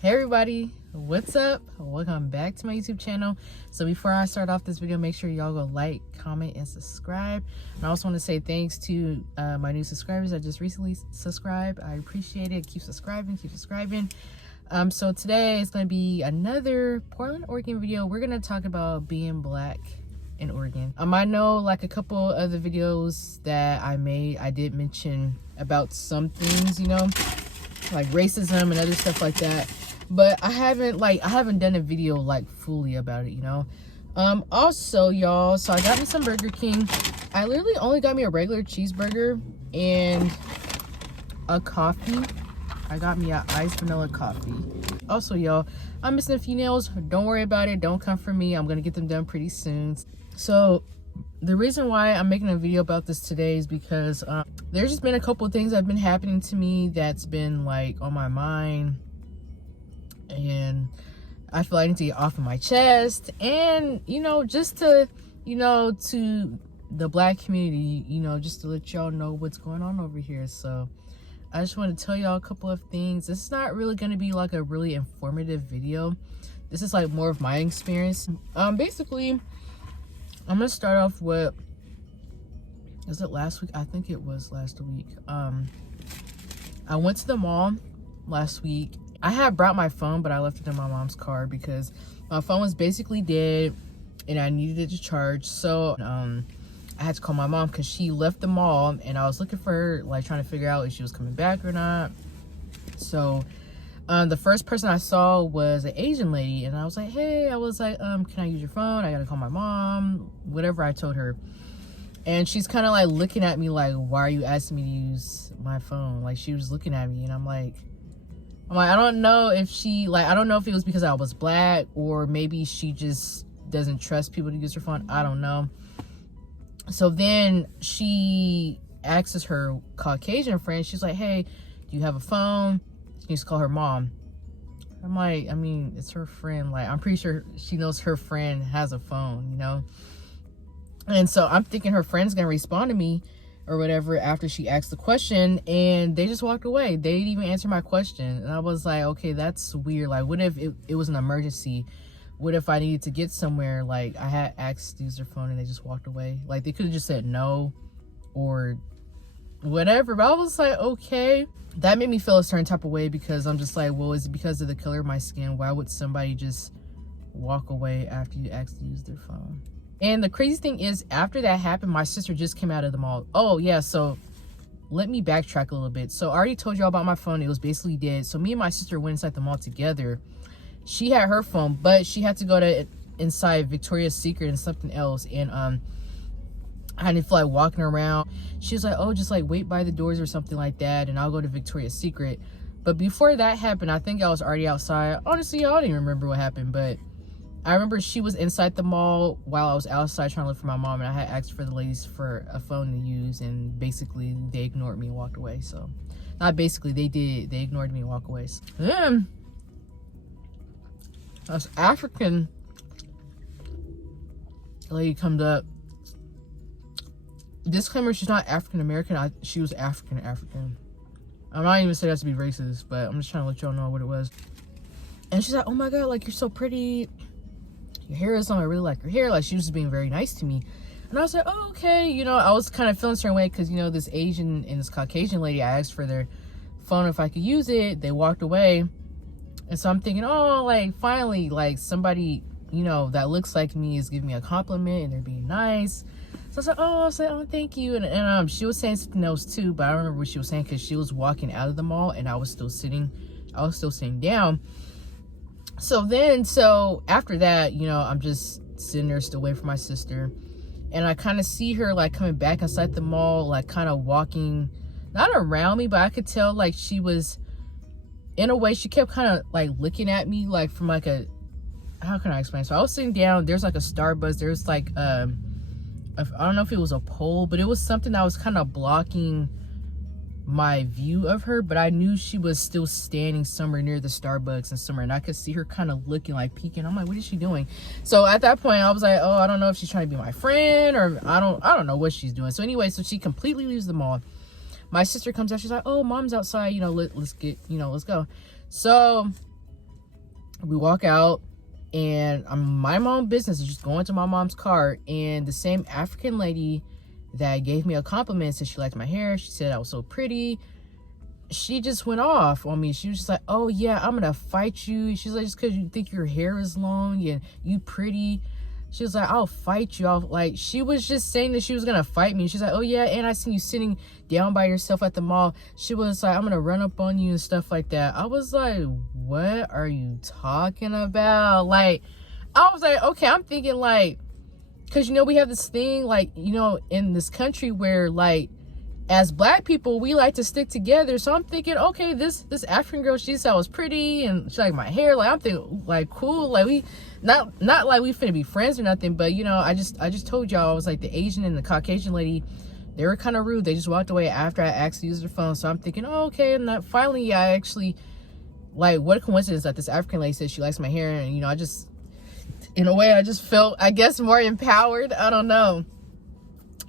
Hey everybody, what's up? Welcome back to my YouTube channel. So before I start off this video, make sure y'all go like, comment, and subscribe. And I also want to say thanks to my new subscribers that just recently subscribed. I appreciate it. Keep subscribing, so today is going to be another Portland, Oregon video. We're going to talk about being black in Oregon. I know like a couple other videos that I made, I did mention about some things, like racism and other stuff like that, but I haven't done a video like fully about it, also y'all, so I got me some Burger King. I literally only got me a regular cheeseburger and a coffee. I got me an iced vanilla coffee. Also y'all, I'm missing a few nails. Don't worry about it, don't come for me. I'm gonna get them done pretty soon. So the reason why I'm making a video about this today is because there's just been a couple of things that have been happening to me that's been like on my mind, and I feel like I need to get off of my chest, and just to to the black community, just to let y'all know what's going on over here. So I just want to tell y'all a couple of things. This is not really going to be like a really informative video. This is like more of my experience. Basically I'm gonna start off with, is it last week? I think it was last week. I went to the mall last week. I had brought my phone, but I left it in my mom's car because my phone was basically dead and I needed it to charge. So I had to call my mom because she left the mall, and I was looking for her, like trying to figure out if she was coming back or not. So the first person I saw was an Asian lady, and I was like, hey, can I use your phone? I gotta call my mom, whatever I told her. And she's kind of like looking at me like, why are you asking me to use my phone? Like, she was looking at me, and I'm like, I don't know if I don't know if it was because I was black, or maybe she just doesn't trust people to use her phone. I don't know. So then she asks her Caucasian friend, she's like, hey, do you have a phone? She needs to call her mom. I'm like, it's her friend. Like, I'm pretty sure she knows her friend has a phone, And so I'm thinking her friend's gonna respond to me or whatever after she asked the question, and they just walked away. They didn't even answer my question. And I was like, okay, that's weird. Like, what if it was an emergency? What if I needed to get somewhere? Like, I had asked to use their phone and they just walked away. Like, they could have just said no or whatever. But I was like, okay. That made me feel a certain type of way, because I'm just like, well, is it because of the color of my skin? Why would somebody just walk away after you asked to use their phone? And the crazy thing is, after that happened, my sister just came out of the mall. Oh yeah, so let me backtrack a little bit. So I already told y'all about my phone. It was basically dead. So me and my sister went inside the mall together. She had her phone, but she had to go to inside Victoria's Secret and something else. And I didn't feel like walking around. She was like, oh, just like wait by the doors or something like that, and I'll go to Victoria's Secret. But before that happened, I think I was already outside. Honestly, I don't even remember what happened, but I remember she was inside the mall while I was outside trying to look for my mom, and I had asked for the ladies for a phone to use, and basically they ignored me and walked away. So not basically, they did. They ignored me and walked away. So, this African lady comes up. Disclaimer, she's not African American. She was African. I'm not even saying that to be racist, but I'm just trying to let y'all know what it was. And she's like, oh my god, like, you're so pretty, your hair is on, I really like your hair. Like, she was just being very nice to me. And I was like, oh, okay. I was kind of feeling a certain way because this Asian and this Caucasian lady, I asked for their phone if I could use it. They walked away. And so I'm thinking, oh, like, finally, like, somebody that looks like me is giving me a compliment and they're being nice. So I was like, oh, thank you. And she was saying something else too, but I don't remember what she was saying, because she was walking out of the mall and I was still sitting down. So after that, I'm just sitting there still waiting for my sister, and I kind of see her like coming back inside the mall, like kind of walking, not around me, but I could tell like she was, in a way, she kept kind of like looking at me, like from like a, how can I explain? So I was sitting down, there's like a Starbucks, there's like I don't know if it was a pole, but it was something that was kind of blocking my view of her, but I knew she was still standing somewhere near the Starbucks and I could see her kind of looking, like peeking. I'm like, what is she doing? So at that point I was like, oh, I don't know if she's trying to be my friend, or I don't know what she's doing. So anyway, so she completely leaves the mall. My sister comes out, she's like, oh, mom's outside, let's go. So We walk out, and I'm my mom business is just going to my mom's car, and the same African lady that gave me a compliment said she liked my hair. She said I was so pretty. She just went off on me. She was just like, oh yeah, I'm gonna fight you. She's like, just because you think your hair is long and you pretty. She was like, I'll fight you. She was just saying that she was gonna fight me. She's like, oh yeah, and I seen you sitting down by yourself at the mall. She was like, I'm gonna run up on you and stuff like that. I was like, what are you talking about? Like, I was like, okay, I'm thinking like, because we have this thing like, in this country where like, as black people, we like to stick together. So I'm thinking, okay, this African girl, she said I was pretty and she liked my hair. Like, I'm thinking, like, cool. Like, we not like we finna be friends or nothing. But I just told y'all, I was like, the Asian and the Caucasian lady, they were kind of rude. They just walked away after I asked to use their phone. So I'm thinking, oh, okay. And that finally, I actually, like, what a coincidence that this African lady said she likes my hair. And I just, in a way, I just felt, I guess, more empowered. I don't know.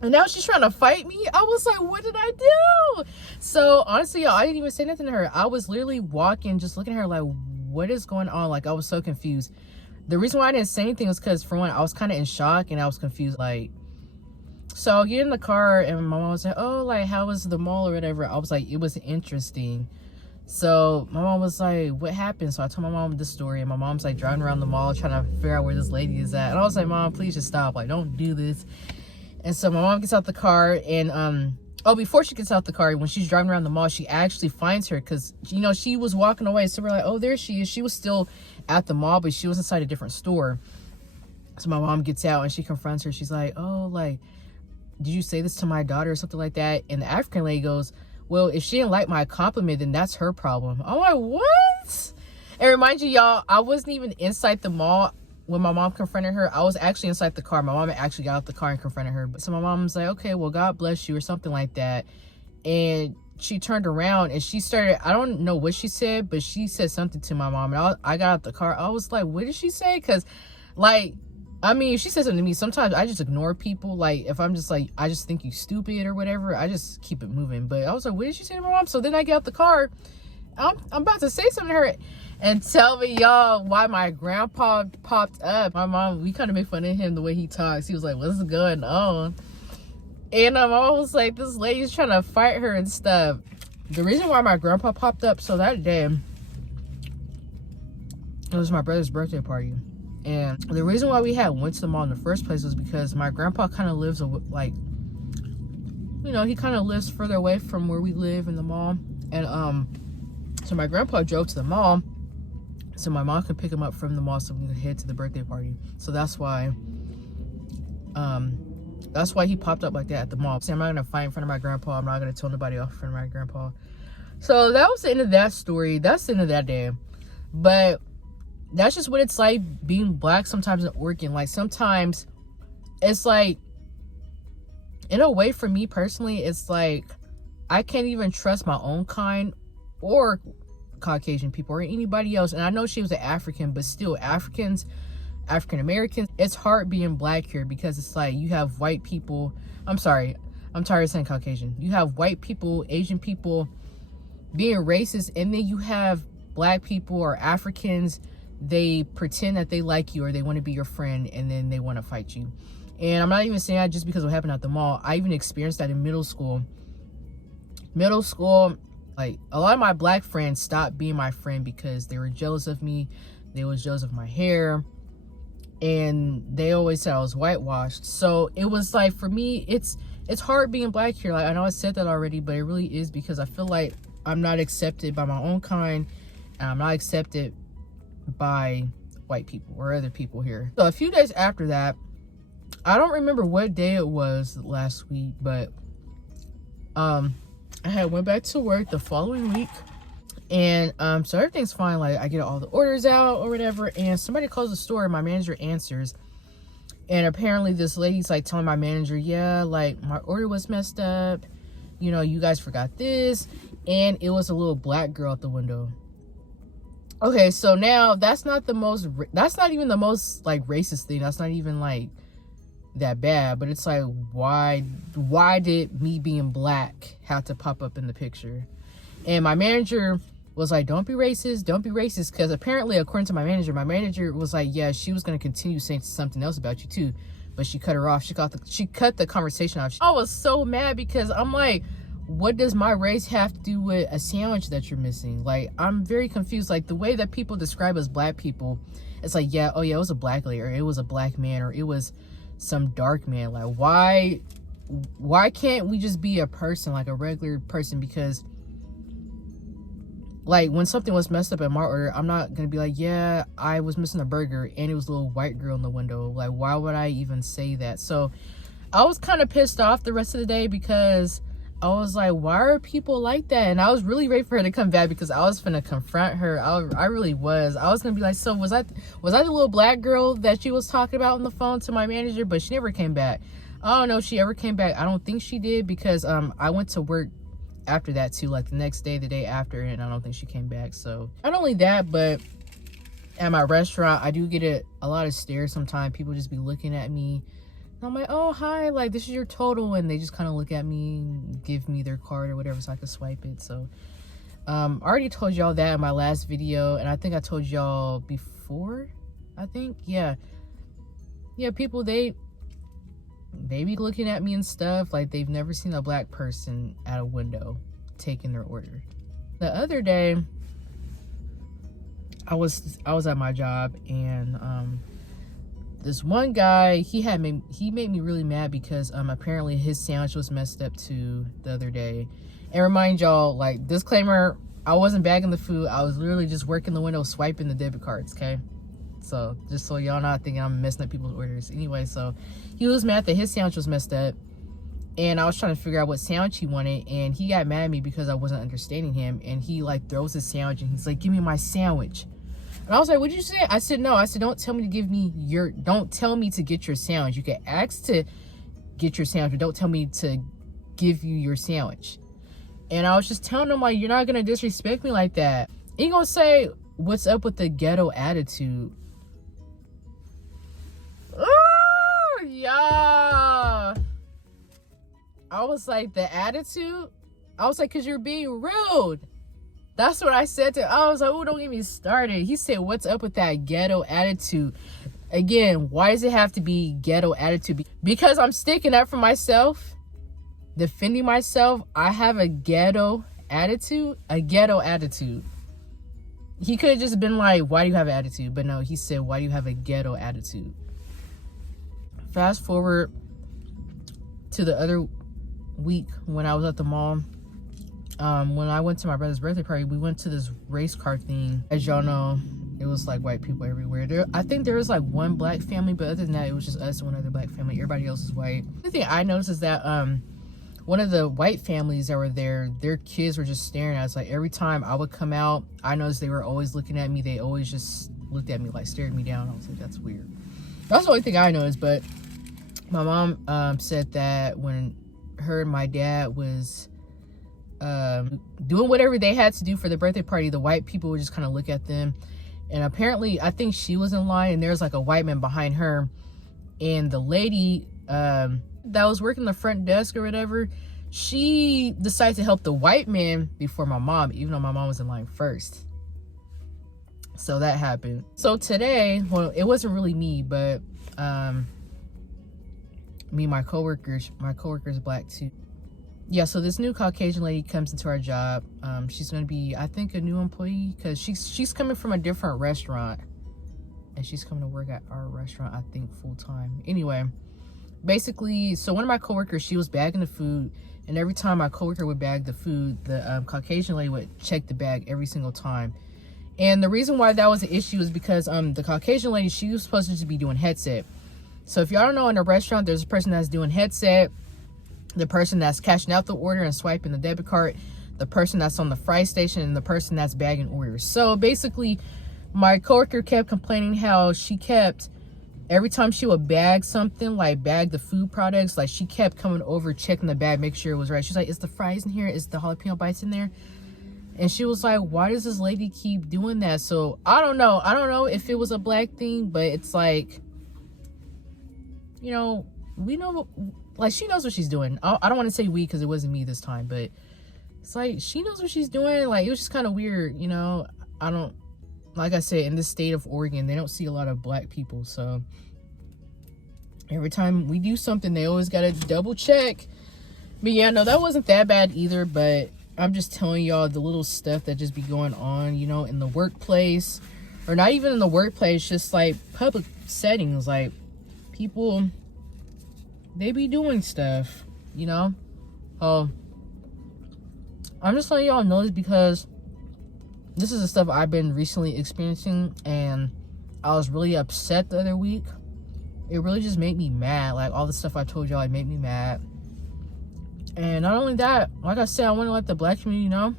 And now she's trying to fight me. I was like, what did I do? So honestly, y'all, I didn't even say nothing to her. I was literally walking, just looking at her like, what is going on? Like, I was so confused. The reason why I didn't say anything was because, for one, I was kind of in shock and I was confused. Like, so I get in the car and my mom was like, oh, like, how was the mall or whatever? I was like, it was interesting. So my mom was like, what happened? So I told my mom this story, and my mom's like driving around the mall trying to figure out where this lady is at. And I was like, Mom, please just stop. Like, don't do this. And so my mom gets out the car, and before she gets out the car, when she's driving around the mall, she actually finds her because she was walking away. So we're like, oh, there she is. She was still at the mall, but she was inside a different store. So my mom gets out and she confronts her. She's like, oh, like, did you say this to my daughter or something like that? And the African lady goes, well, if she didn't like my compliment, then that's her problem. I'm like, what? And remind you, y'all, I wasn't even inside the mall when my mom confronted her. I was actually inside the car. My mom actually got out the car and confronted her. So my mom was like, okay, well, God bless you, or something like that. And she turned around and she started, I don't know what she said, but she said something to my mom. And I got out the car. I was like, what did she say? Because, like, I mean, if she says something to me, sometimes I just ignore people. Like, if I'm just like, I just think you stupid or whatever, I just keep it moving. But I was like, what did she say to my mom? So then I get out the car. I'm about to say something to her. And tell me, y'all, why my grandpa popped up. My mom, we kind of made fun of him the way he talks. He was like, what's going on? And I'm always like, this lady's trying to fight her and stuff. The reason why my grandpa popped up, so that day, it was my brother's birthday party. And the reason why we went to the mall in the first place was because my grandpa kind of lives, like, he kind of lives further away from where we live in the mall. And so my grandpa drove to the mall so my mom could pick him up from the mall so we could head to the birthday party. So that's why he popped up like that at the mall. So I'm not gonna fight in front of my grandpa. I'm not gonna tell nobody off in front of my grandpa. So that was the end of that story. That's the end of that day. But that's just what it's like being black sometimes in Oregon. Like, sometimes it's like, in a way, for me personally, it's like I can't even trust my own kind or Caucasian people or anybody else. And I know she was an African, but still, African Americans, it's hard being black here because it's like you have white people. I'm sorry, I'm tired of saying Caucasian. You have white people, Asian people being racist, and then you have black people or Africans, they pretend that they like you or they want to be your friend, and then they want to fight you. And I'm not even saying that just because what happened at the mall. I even experienced that in middle school. Like, a lot of my black friends stopped being my friend because they were jealous of me. They was jealous of my hair. And they always said I was whitewashed. So it was like, for me, it's hard being black here. Like, I know I said that already, but it really is because I feel like I'm not accepted by my own kind. And I'm not accepted by white people or other people here. So a few days after that, I don't remember what day it was last week, but I had went back to work the following week, and so everything's fine. Like, I get all the orders out or whatever, and somebody calls the store and my manager answers, and apparently this lady's like telling my manager, yeah, like, my order was messed up, you guys forgot this, and it was a little black girl at the window. Okay, so now that's not even the most like racist thing. That's not even like that bad, but it's like, why did me being black have to pop up in the picture? And my manager was like, don't be racist, don't be racist. Because apparently, according to my manager was like, yeah, she was going to continue saying something else about you too. But she cut her off. She cut the conversation off. I was so mad because I'm like, what does my race have to do with a sandwich that you're missing? Like, I'm very confused. Like, the way that people describe us black people, it's like, yeah, oh yeah, it was a black lady, or it was a black man, or it was some dark man. Like, why can't we just be a person, like a regular person? Because like, when something was messed up in my order, I'm not gonna be like, yeah, I was missing a burger and it was a little white girl in the window. Like, why would I even say that? So I was kind of pissed off the rest of the day because I was like, why are people like that? And I was really ready for her to come back because I was finna confront her. I really was. I was gonna be like, so was I the little black girl that she was talking about on the phone to my manager? But she never came back. I don't know if she ever came back. I don't think she did because I went to work after that too, like the next day, the day after, and I don't think she came back. So not only that, but at my restaurant, I do get a lot of stares sometimes. People just be looking at me. I'm like, oh, hi, like, this is your total. And they just kind of look at me and give me their card or whatever so I can swipe it. So I already told y'all that in my last video. And I think I told y'all before, I think. Yeah, people, they be looking at me and stuff like they've never seen a black person at a window taking their order. The other day, I was at my job, and this one guy, he made me really mad because apparently his sandwich was messed up too the other day. And remind y'all, like, disclaimer, I wasn't bagging the food. I was literally just working the window swiping the debit cards, okay? So just so y'all not thinking I'm messing up people's orders. Anyway, so he was mad that his sandwich was messed up, and I was trying to figure out what sandwich he wanted, and he got mad at me because I wasn't understanding him. And he like throws his sandwich and he's like, give me my sandwich. And I was like, what'd you say? I said, no. I said, don't tell me to get your sandwich. You can ask to get your sandwich, but don't tell me to give you your sandwich. And I was just telling him, like, you're not gonna disrespect me like that. And he gonna say, what's up with the ghetto attitude? Oh, yeah. I was like, the attitude? I was like, because you're being rude. That's what I said to him. I was like, oh, don't get me started. He said, what's up with that ghetto attitude? Again, why does it have to be ghetto attitude? Because I'm sticking up for myself, defending myself. I have a ghetto attitude. A ghetto attitude. He could have just been like, why do you have an attitude? But no, he said, why do you have a ghetto attitude? Fast forward to the other week when I was at the mall. When I went to my brother's birthday party, we went to this race car thing. As y'all know, it was like white people everywhere. I think there was like one black family, but other than that, it was just us and one other black family. Everybody else is white. The thing I noticed is that one of the white families that were there, their kids were just staring at us. Like, every time I would come out, I noticed they were always looking at me. They always just looked at me, like, stared me down. I was like, that's weird. That's the only thing I noticed. But my mom said that when her and my dad was doing whatever they had to do for the birthday party, the white people would just kind of look at them. And apparently, I think she was in line, and there's like a white man behind her, and the lady that was working the front desk or whatever, she decided to help the white man before my mom, even though my mom was in line first. So that happened. So today, well, it wasn't really me, but me and my coworkers black too. Yeah, so this new Caucasian lady comes into our job. She's gonna be, I think, a new employee, because she's coming from a different restaurant, and she's coming to work at our restaurant, I think, full time. Anyway, basically, so one of my coworkers, she was bagging the food, and every time my coworker would bag the food, the Caucasian lady would check the bag every single time. And the reason why that was an issue is because the Caucasian lady, she was supposed to be doing headset. So if y'all don't know, in a restaurant, there's a person that's doing headset, the person that's cashing out the order and swiping the debit card, the person that's on the fry station, and the person that's bagging orders. So basically, my coworker kept complaining how she kept, every time she would bag something, like bag the food products, like she kept coming over, checking the bag, make sure it was right. She's like, is the fries in here? Is the jalapeno bites in there? And she was like, why does this lady keep doing that? So I don't know if it was a black thing, but it's like, you know, we know, like, she knows what she's doing. I don't want to say we, because it wasn't me this time, but It's like she knows what she's doing. Like, it was just kind of weird, you know. I don't, like I said, in the state of Oregon, they don't see a lot of black people, so every time we do something, they always gotta double check. But yeah, no, that wasn't that bad either. But I'm just telling y'all the little stuff that just be going on, you know, in the workplace, or not even in the workplace, just like public settings. Like, people, they be doing stuff, you know. Oh, I'm just letting y'all know this because this is the stuff I've been recently experiencing, and I was really upset the other week. It really just made me mad. Like, all the stuff I told y'all, it made me mad. And not only that, like I said, I want to let the black community know,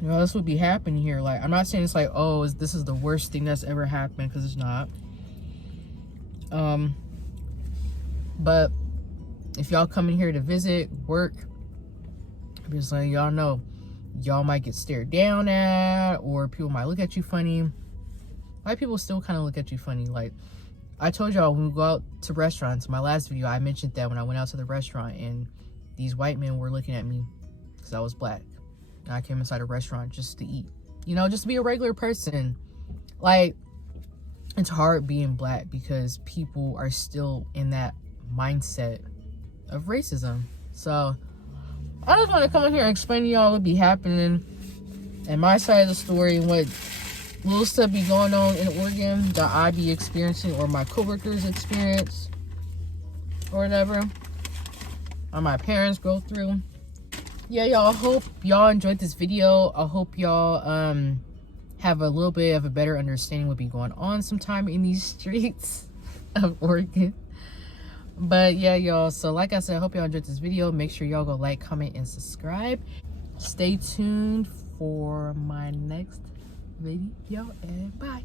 you know, this would be happening here. Like, I'm not saying it's like, oh, this is the worst thing that's ever happened, because it's not. But if y'all come in here to visit, work, I'm just letting y'all know, y'all might get stared down at, or people might look at you funny. White people still kind of look at you funny. Like, I told y'all, when we go out to restaurants, in my last video, I mentioned that when I went out to the restaurant, and these white men were looking at me because I was black. And I came inside a restaurant just to eat. You know, just to be a regular person. Like, it's hard being black because people are still in that mindset of racism. So, I just want to come in here and explain to y'all what be happening and my side of the story, and what little stuff be going on in Oregon that I be experiencing, or my coworkers experience, or whatever, or my parents go through. Yeah, y'all, hope y'all enjoyed this video. I hope y'all have a little bit of a better understanding what be going on sometime in these streets of Oregon. But yeah, y'all, so like I said, I hope y'all enjoyed this video. Make sure y'all go like, comment, and subscribe. Stay tuned for my next video, and bye.